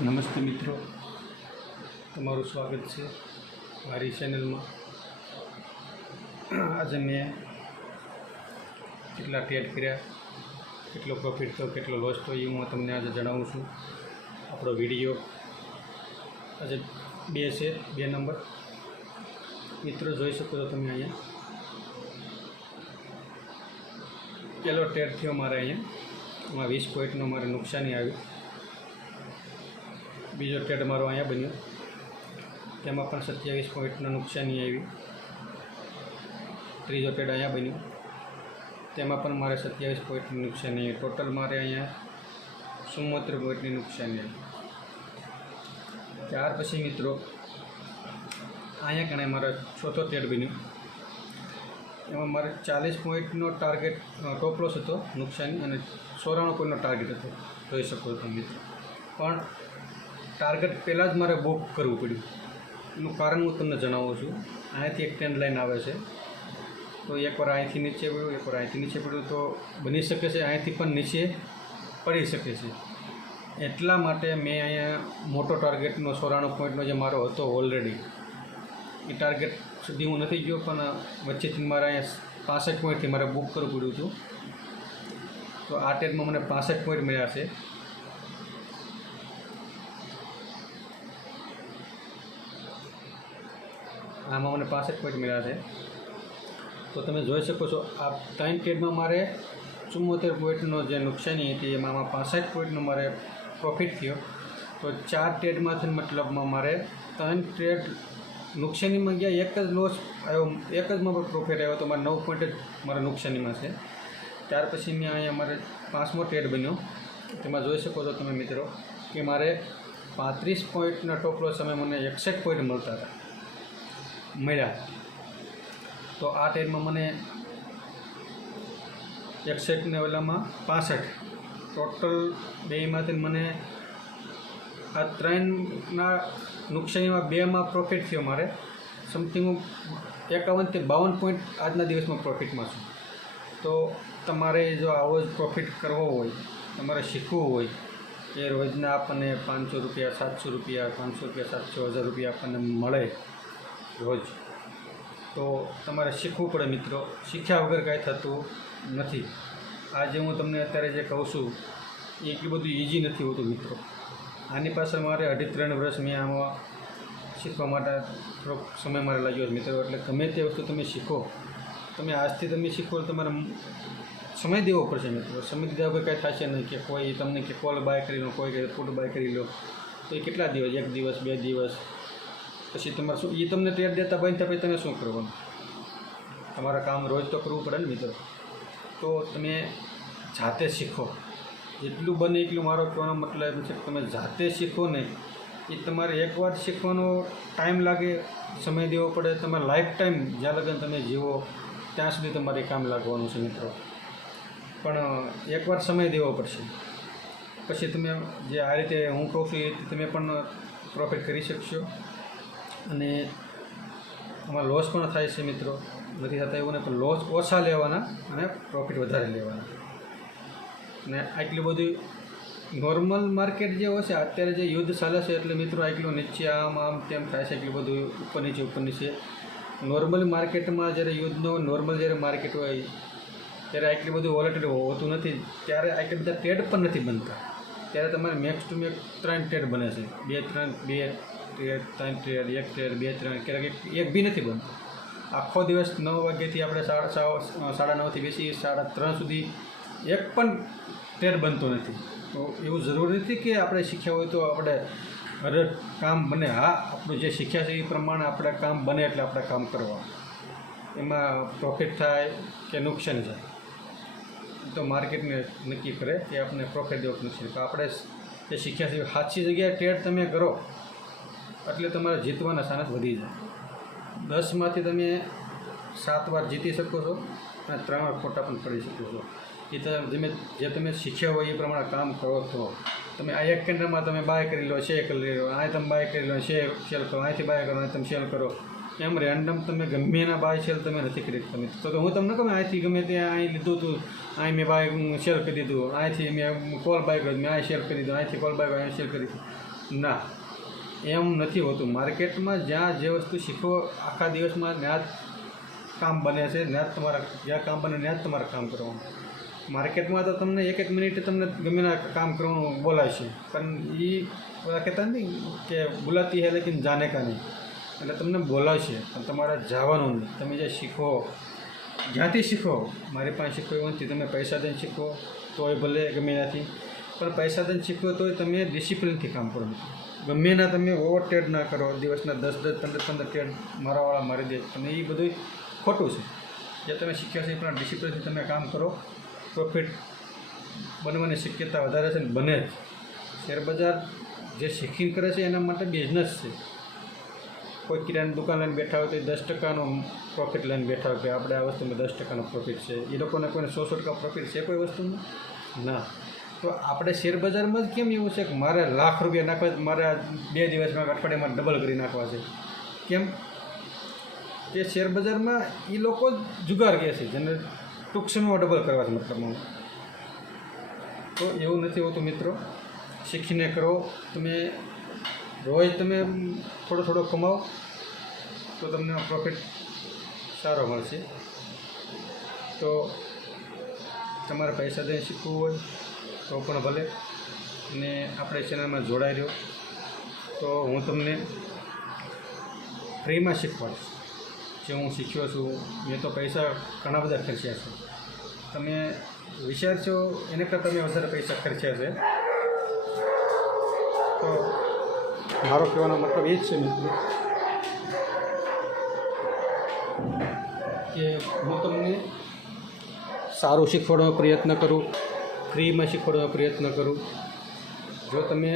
નમસ્તે મિત્રો, તમારું સ્વાગત છે મારી ચેનલમાં। આજે મેં કેટલા ટ્રેડ કર્યા, કેટલો પ્રોફિટ થયો, કેટલો લોસ થયો એ હું તમને આજે જણાવું છું। આપણો વિડીયો આજે 2 છે, 2 નંબર મિત્રો જોઈ શકો છો તમે અહીંયા। પહેલો ટ્રેડ થયો મારે અહીંયા, એમાં 20 પોઈન્ટનો મારે નુકસાની આવી। બીજો ટ્રેડ મારો અહીંયા બન્યો, તેમાં પણ 27 પોઈન્ટનો નુકસાની આવી। ત્રીજો ટ્રેડ અહીંયા બન્યો, તેમાં પણ મારે 27 પોઈન્ટની નુકસાની આવી। ટોટલ મારે અહીંયા 74 પોઈન્ટની નુકસાની આવી। ત્યાર પછી મિત્રો અહીંયા કણે મારે ચોથો ટ્રેડ બન્યો, એમાં મારે 40 પોઈન્ટનો ટાર્ગેટ ટોપ લોસ હતો નુકસાની, અને 94 પોઈન્ટનો ટાર્ગેટ હતો, જોઈ શકો છો મિત્રો। પણ ટાર્ગેટ પહેલાં જ મારે બુક કરવું પડ્યું, એનું કારણ હું તમને જણાવું છું। અહીંયાથી એક ટ્રેન્ડ લાઈન આવે છે, તો એકવાર અહીંથી નીચે પડ્યું, એકવાર અહીંથી નીચે પડ્યું, તો બની શકે છે અહીંથી પણ નીચે પડી શકે છે। એટલા માટે મેં અહીંયા મોટો ટાર્ગેટનો 94 પોઈન્ટનો જે મારો હતો ઓલરેડી, એ ટાર્ગેટ સુધી હું નથી ગયો, પણ વચ્ચેથી મારે અહીંયા 65 પોઈન્ટથી મારે બુક કરવું પડ્યું હતું। તો આ ટ્રેડમાં મને 65 પોઈન્ટ મળ્યા છે। આમાં મને 65 પોઈન્ટ મળ્યા છે। તો તમે જોઈ શકો છો આ 3 ટ્રેડમાં મારે 74 પોઈન્ટનો જે નુકસાની હતી, એમાં 65 પોઈન્ટનો મારે પ્રોફિટ થયો। તો 4 ટ્રેડમાંથી મતલબમાં મારે 3 ટ્રેડ નુકસાનીમાં ગયા, એક જ લોસ આવ્યો, એક જ મારો પ્રોફિટ આવ્યો, તો મારે 9 પોઈન્ટ જ મારા નુકસાનીમાં છે। ત્યાર પછી મેં અહીંયા મારે 5મો ટ્રેડ બન્યો, તેમાં જોઈ શકો છો તમે મિત્રો કે મારે 35 પોઈન્ટના ટોપ લોસ સામે મને 61 પોઈન્ટ મળ્યા। તો આ ટ્રેડમાં મને 61 ને ઓલામાં 65, ટોટલ બેમાંથી મને આ 3ના નુકસાનીમાં 2માં પ્રોફિટ થયો મારે। સમથિંગ હું 51 થી 52 પોઈન્ટ આજના દિવસમાં પ્રોફિટમાં છું। તો તમારે જો આવો જ પ્રોફિટ કરવો હોય, તમારે શીખવું હોય કે રોજના આપણને 500 રૂપિયા, 700 રૂપિયા, 500 રૂપિયા, 700, 1000 રૂપિયા આપણને મળે રોજ, તો તમારે શીખવું પડે મિત્રો। શીખ્યા વગર કાંઈ થતું નથી। આજે હું તમને અત્યારે જે કહું છું એ એટલું બધું ઇઝી નથી હોતું મિત્રો। આની પાછળ મારે 2.5-3 વર્ષ મેં આમાં શીખવા માટે થોડોક સમય મારે લાગ્યો મિત્રો। એટલે ગમે તે વસ્તુ તમે શીખો, તમે આજથી તમે શીખો, તમારે સમય દેવો પડશે મિત્રો। સમય દીધા વગર કાંઈ થશે નહીં, કે કોઈ તમને કે કોલ બાય કરી લો, કોઈ કે ફૂડ બાય કરી લો, તો એ કેટલા દિવસ, 1 દિવસ, 2 દિવસ, પછી તમારે શું, એ તમને ટ્રેડ દેતા બંધ થાય પછી તમે શું કરવાનું? તમારા કામ રોજ તો કરવું પડે ને મિત્રો। તો તમે જાતે શીખો, જેટલું બને એટલું, મારો કહેવાનો મતલબ છે કે તમે જાતે શીખો ને, એ તમારે એકવાર શીખવાનો ટાઈમ લાગે, સમય દેવો પડે, તમારે લાઈફ ટાઈમ જ્યાં લગન તમે જીવો ત્યાં સુધી તમારે કામ લાગવાનું છે મિત્રો। પણ એકવાર સમય દેવો પડશે, પછી તમે જે આ રીતે હું કહું છું એ તમે પણ પ્રોફિટ કરી શકશો। અને આમાં લોસ પણ થાય છે મિત્રો, નથી થતા એવું ને, પણ લોસ ઓછા લેવાના અને પ્રોફિટ વધારે લેવાના। અને આટલું બધું નોર્મલ માર્કેટ જે હોય છે, અત્યારે જે યુદ્ધ ચાલે છે, એટલે મિત્રો આટલું નીચે આમ તેમ થાય છે, એટલું બધું ઉપર નીચે। નોર્મલ માર્કેટમાં જ્યારે યુદ્ધનો નોર્મલ જ્યારે માર્કેટ હોય ત્યારે આટલું બધું વોલેટિલ હોતું નથી, ત્યારે આટલા બધા ટ્રેડ પણ નથી બનતા। ત્યારે તમારે મેક્સ ટુ મેક્સ 3 ટ્રેડ બને છે, 2 ટ્રેડ, 3 ટ્રેડ, 1 ટ્રેડ, 2 ટ્રેડ, ક્યારેક એક બી નથી બનતો। આખો દિવસ 9 વાગ્યાથી આપણે 9:30થી બેસી 3:30 સુધી એક પણ ટ્રેડ બનતો નથી। તો એવું જરૂરી નથી કે આપણે શીખ્યા હોય તો આપણે હરેક કામ બને। હા, આપણું જે શીખ્યા છે એ પ્રમાણે આપણે કામ બને એટલે આપણે કામ કરવા, એમાં પ્રોફિટ થાય કે નુકસાન જાય તો માર્કેટને નક્કી કરે કે આપણે પ્રોફિટ દેવું નથી। તો આપણે જે શીખ્યા છે સાચી જગ્યાએ ટ્રેડ તમે કરો એટલે તમારે જીતવાના ચાન્સ વધી જાય। 10માંથી તમે 7 વાર જીતી શકો છો અને 3 વાર ખોટા પણ પડી શકો છો। એ તમે શીખ્યા હોય એ પ્રમાણે કામ કરો તો તમે આ એક કેન્દ્રમાં તમે બાય કરી લો, શેર કરી લો, અહીં તમે બાય કરી લો, સેલ કરો, અહીંથી બાય કરો, અહીં તમે સેલ કરો, એમ રેન્ડમ તમે ગમે એના બાય સેલ તમે નથી કરી શકતા। તો હું તમને કહું અહીંથી ગમે ત્યાં અહીં લીધું હતું, અહીં મેં બાય સેલ કરી દીધું, અહીંથી મેં કોલ બાય કર્યું, મેં અહીં શેર કરી દીધું, અહીંથી કોલ બાય અહીં શેર કરી દીધું, તો ના, એમ નથી હોતું. માર્કેટમાં જ્યાં જે વસ્તુ શીખો આખા દિવસમાં ત્યાં જ કામ બને છે, ત્યાં જ તમારા જ્યાં કામ બને ત્યાં જ તમારે કામ કરવાનું. માર્કેટમાં તો તમને એક મિનિટે તમને ગમે ના કામ કરવાનું બોલાય છે, પણ એ બધા કહેતા નથી કે બુલાતી હે લેકિન જાને કા નહીં, એટલે તમને બોલાવશે પણ તમારે જવાનું નહીં. તમે જે શીખો જ્યાંથી શીખો, મારી પાસે શીખો એવું નથી. તમે પૈસા દઈને શીખો તોય ભલે ગમે ત્યાંથી, પણ પૈસા દઈને શીખો તોય તમે ડિસિપ્લિનથી કામ કરો. ગમે ના તમે ઓવર ટ્રેડ ના કરો, દિવસના 10-10 15-15 ટ્રેડ મારાવાળા મારી દે, અને એ બધું ખોટું છે. જે તમે શીખ્યા છે એ પણ ડિસિપ્લિનથી તમે કામ કરો, પ્રોફિટ બનવાની શક્યતા વધારે છે ને બને જ. શેરબજાર જે શીખીને કરે છે એના માટે બિઝનેસ છે. કોઈ કિરાણાની દુકાન લઈને બેઠા હોય તો 10% પ્રોફિટ લઈને બેઠા હોય કે આપણે આ વસ્તુમાં 10% પ્રોફિટ છે. એ લોકોને કોઈને 100% પ્રોફિટ છે કોઈ વસ્તુમાં? ના. તો આપણે શેરબજારમાં જ કેમ એવું છે કે મારે લાખ રૂપિયા નાખવા, મારે 2 દિવસમાં અઠવાડિયામાં ડબલ કરી નાખવા છે? કેમ કે શેરબજારમાં એ લોકો જુગાર કહે છે, જેને ટૂંક સમયમાં ડબલ કરવા છે મતલબમાં. તો એવું નથી હોતું મિત્રો. શીખીને કરો. તમે રોજ તમે થોડો કમાઓ તો તમને પ્રોફિટ સારો મળશે. તો તમારે પૈસા દઈને શીખવું હોય તો પણ ભલે, અને આપણે ચેનલમાં જોડાઈ રહ્યો તો હું તમને ફ્રીમાં શીખવાડીશ. જે હું શીખ્યો છું, મેં તો પૈસા ઘણા બધા ખર્ચ્યા છે. તમે વિચારશો એને કરતાં તમે વધારે પૈસા ખર્ચ્યા છે. તો મારો કહેવાનો મતલબ એ જ છે મિત્રો કે હું તમને સારું શીખવાડવાનો પ્રયત્ન કરું, ફ્રીમાં શીખવાડવાનો પ્રયત્ન કરું. જો તમે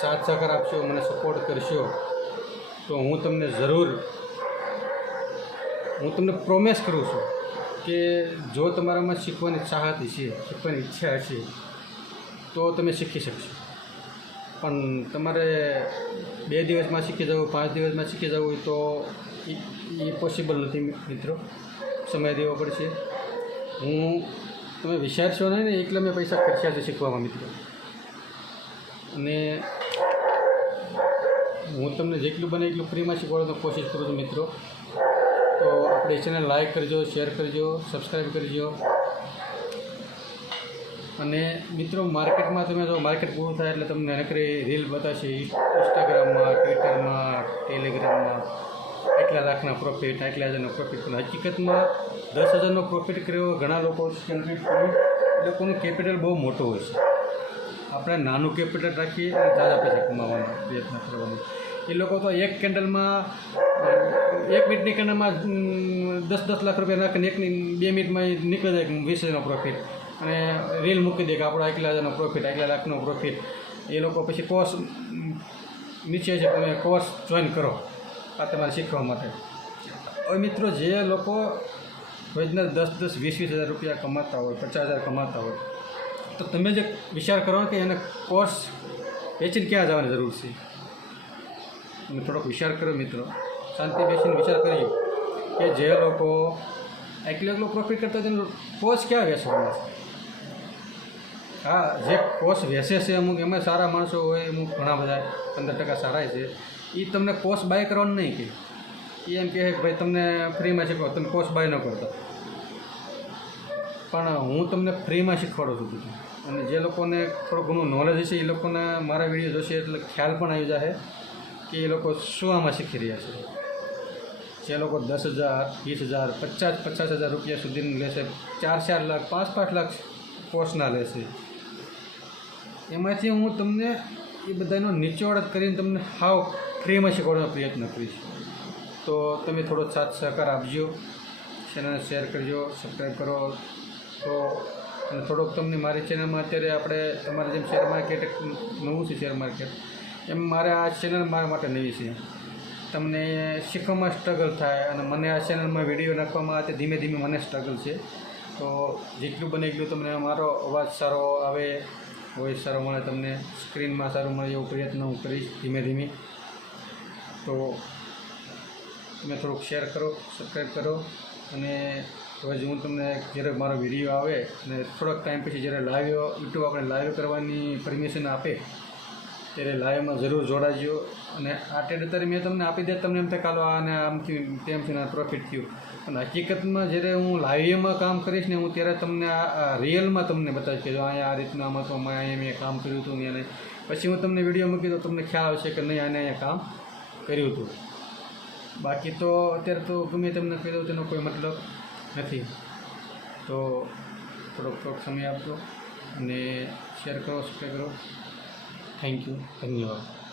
સાથ સહકાર આપશો, મને સપોર્ટ કરશો તો હું તમને પ્રોમિસ કરું છું કે જો તમારામાં શીખવાની ચાહત છે, શીખવાની ઈચ્છા છે તો તમે શીખી શકશો. પણ તમારે 2 દિવસમાં શીખી જવું, 5 દિવસમાં શીખી જવું હોય તો એ પોસિબલ નથી મિત્રો. સમય દેવો પડશે. તમે વિચારશો નહીં ને એકલા મેં પૈસા ખર્ચ્યા છે શીખવામાં મિત્રો. અને હું તમને જેટલું બને એટલું ફ્રીમાં શીખવાડવાની કોશિશ કરું છું મિત્રો. તો આપણી ચેનલ લાઈક કરજો, શેર કરજો, સબસ્ક્રાઈબ કરજો. અને મિત્રો માર્કેટમાં તમે જો માર્કેટ પૂરું થાય એટલે તમને નકરી રીલ બતાવશે ઇન્સ્ટાગ્રામમાં, ટ્વિટરમાં, ટેલિગ્રામમાં એટલા લાખના પ્રોફિટ, એટલા હજારનો પ્રોફિટ. પણ હકીકતમાં 10,000નો પ્રોફિટ કર્યો ઘણા લોકો કેલ્ક્યુલેટ કરી, એ લોકોનું કેપિટલ બહુ મોટું હોય છે. આપણે નાનું કેપિટલ રાખીએ અને ઝાઝા પૈસા કમાવાનો પ્રયત્ન કરવાનો. એ લોકો તો એક કેન્ડલમાં 1 મિનિટની કેન્ડલમાં 10 લાખ રૂપિયા નાખીને 2 મિનિટમાં નીકળી જાય 20,000નો પ્રોફિટ, અને રીલ મૂકી દે કે આપણો 1,000નો પ્રોફિટ, 1 લાખનો પ્રોફિટ. એ લોકો પછી કોર્સ નીચે છે, તમે કોર્સ જોઈન કરો આ તમારે શીખવા માટે. હવે મિત્રો જે લોકો રોજના 10-10, 20-20 હજાર રૂપિયા કમાતા હોય, 50,000 કમાતા હોય, તો તમે જે વિચાર કરો કે એને કોર્સ વેચીને ક્યાં જવાની જરૂર છે? તમે થોડોક વિચાર કરો મિત્રો, શાંતિ બેસીને વિચાર કરજો કે જે લોકો એકલો પ્રોફિટ કરતા હોય તેનો કોર્સ ક્યાં વેચવાનો છે? હા, જે કોર્સ વેચે છે અમુક એમાં સારા માણસો હોય, અમુક ઘણા બધા 15% સારા છે. એ તમને કોર્સ બાય કરવાનું નહીં કે એ એમ કહે કે ભાઈ તમને ફ્રીમાં શીખવો, તમે કોર્સ બાય ન કરતા. પણ હું તમને ફ્રીમાં શીખવાડું છું બધું. અને જે લોકોને થોડું ઘણું નોલેજ હશે એ લોકોને મારા વિડીયો જોશે એટલે ખ્યાલ પણ આવી જશે કે એ લોકો શું આમાં શીખી રહ્યા છે. જે લોકો 10,000, 20,000, 50,000 રૂપિયા સુધીનું લેશે, 4 લાખ, 5 લાખ કોર્સના લેશે, એમાંથી હું તમને એ બધાનો નિચોડ કરીને તમને હાવ ફ્રીમાં શીખવાડવાનો પ્રયત્ન કરીશ. તો તમે થોડો સાથ સહકાર આપજો, ચેનલને શેર કરજો, સબસ્ક્રાઈબ કરો. તો અને થોડોક તમને મારી ચેનલમાં અત્યારે આપણે તમારે જેમ શેર માર્કેટ નવું છે, શેર માર્કેટ એમ મારે આ ચેનલ મારા માટે નવી છે. તમને શીખવામાં સ્ટ્રગલ થાય અને મને આ ચેનલમાં વિડીયો નાખવામાં આવે ધીમે ધીમે મને સ્ટ્રગલ છે. તો જેટલું બને એટલું તમને મારો અવાજ સારો આવે, વોઇસ સારો મળે, તમને સ્ક્રીનમાં સારું મળે એવો પ્રયત્ન હું કરીશ ધીમે ધીમે. તો તમે થોડુંક શેર કરો, સબસ્ક્રાઈબ કરો. અને રોજ હું તમને જ્યારે મારો વિડીયો આવે અને થોડોક ટાઈમ પછી જ્યારે લાઈવ યુટ્યુબ આપણે લાઈવ કરવાની પરમિશન આપે ત્યારે લાઈવમાં જરૂર જોડાજો. અને આ ટ્રેડ અત્યારે મેં તમને આપી દે, તમને એમ થાય કાલો આને આમ થયું તેમ થયું પ્રોફિટ થયું, અને હકીકતમાં જ્યારે હું લાઈવમાં કામ કરીશ ને હું ત્યારે તમને આ રિયલમાં તમને બતાવીશ કે જો અહીંયા આ રીતના આમાં તો અહીંયા મેં કામ કર્યું હતું ને એને પછી હું તમને વિડીયો મૂકી તો તમને ખ્યાલ આવશે કે નહીં આને અહીંયા કામ કર્યું હતું. બાકી તો અત્યારે તો ગમે તમને કહી દઉં તેનો કોઈ મતલબ નથી. તો થોડોક સમય આપજો અને શેર કરો, સબસ્ક્રાઈબ કરો. થેન્ક યુ, ધન્યવાદ.